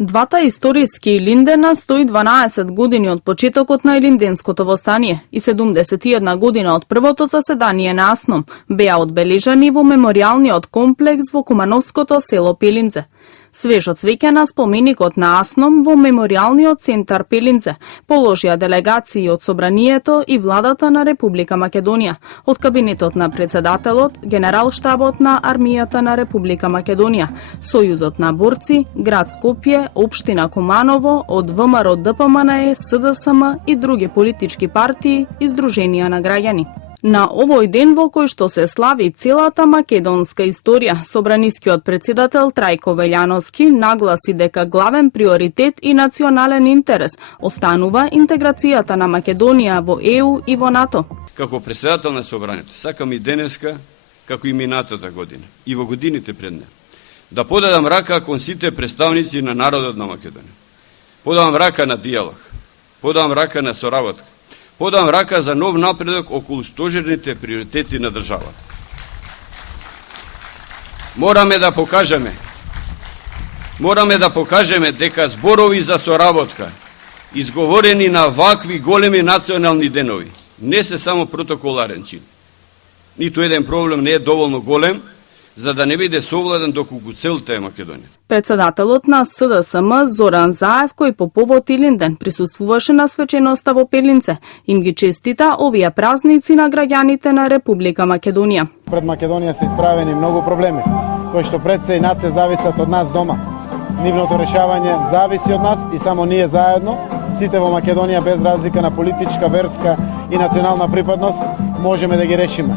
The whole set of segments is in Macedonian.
Двата историски Илиндена 112 години од почетокот на Илинденското востание и 71 година од првото заседание на АСНОМ беа одбележани во меморијалниот комплекс во кумановското село Пелинце. Свежо цвеќе на споменикот на АСНОМ во меморијалниот центар Пелинце положија делегации од Собранието и владата на Република Македонија, од кабинетот на председателот, генерал-штабот на армијата на Република Македонија, Сојузот на борци, град Скопје, општина Куманово, од ВМРО ДПМНЕ, СДСМ и други политички партии и здруженија на граѓани. На овој ден во кој што се слави целата македонска историја, собранискиот председател Трајко Велјановски нагласи дека главен приоритет и национален интерес останува интеграцијата на Македонија во ЕУ и во НАТО. Како председател на собранието, сакам и денеска, како и минатата година, и во годините пред неа, да подадам рака кон сите представници на народот на Македонија. Подавам рака на диалог, подавам рака на соработка, подавам рака за нов напредок околу стожерните приоритети на државата. Мораме да покажеме дека зборови за соработка, изговорени на вакви големи национални денови, не се само протоколарен чин. Ниту еден проблем не е доволно голем за да не биде совладен доколку целта е Македонија. Председателот на СДСМ Зоран Заев, кој по повод Илинден присуствуваше на свеченоста во Пелинце, им ги честита овие празници на граѓаните на Република Македонија. Пред Македонија се исправени многу проблеми, кои што пред се и над се зависат од нас дома. Нивното решавање зависи од нас и само ние заедно, сите во Македонија без разлика на политичка, верска и национална припадност, можеме да ги решиме.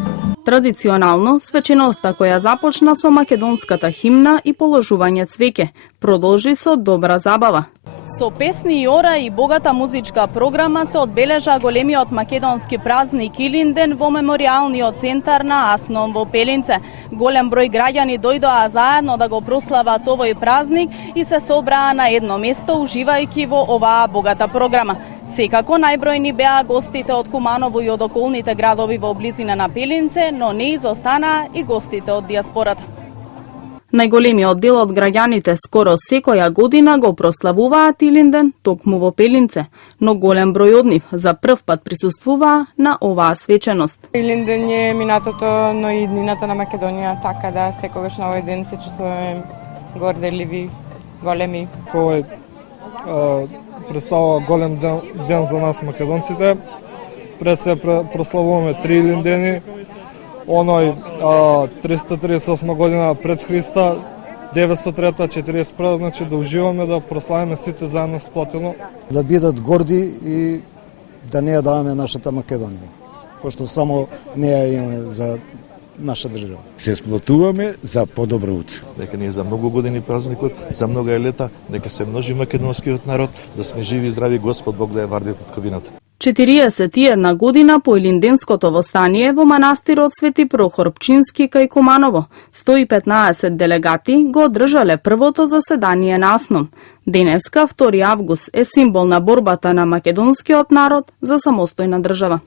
Традиционално, свеченоста која започна со македонската химна и положување цвеќе, продолжи со добра забава. Со песни и ора и богата музичка програма се одбележа големиот македонски празник Илинден во меморијалниот центар на АСНОМ во Пелинце. Голем број граѓани дојдоа заедно да го прослават овој празник и се собраа на едно место уживајќи во оваа богата програма. Секако најбројни беа гостите од Куманово и од околните градови во близина на Пелинце, но не изостанаа и гостите од диаспората. Најголемиот дел од граѓаните скоро секоја година го прославуваат Илинден токму во Пелинце, но голем број од нив за прв пат присуствуваа на оваа свеченост. Илинден е минатото, но и иднината на Македонија, така да секогаш на овој ден се чувствуваме горделиви, големи. Овој представува голем ден за нас македонците. Пред се прославуваме 3 Илиндени. Оној 338 година пред Христа, 903-та, 41-та, значи да уживаме да прославиме сите заедно сплотено. Да бидат горди и да не ја даваме нашата Македонија, пошто само не ја имаме за наша држава. Се сплотуваме за подобро утре. Нека ние за многу години празникот, за многу лета, нека се множи македонскиот народ, да сме живи и здрави, Господ Бог да ја варди од ковината. 41 година по Илинденското востание во манастирот Свети Прохор Пчински кај Куманово, 115 делегати го одржале првото заседание на АСНОМ. Денеска, 2 август, е символ на борбата на македонскиот народ за самостојна држава.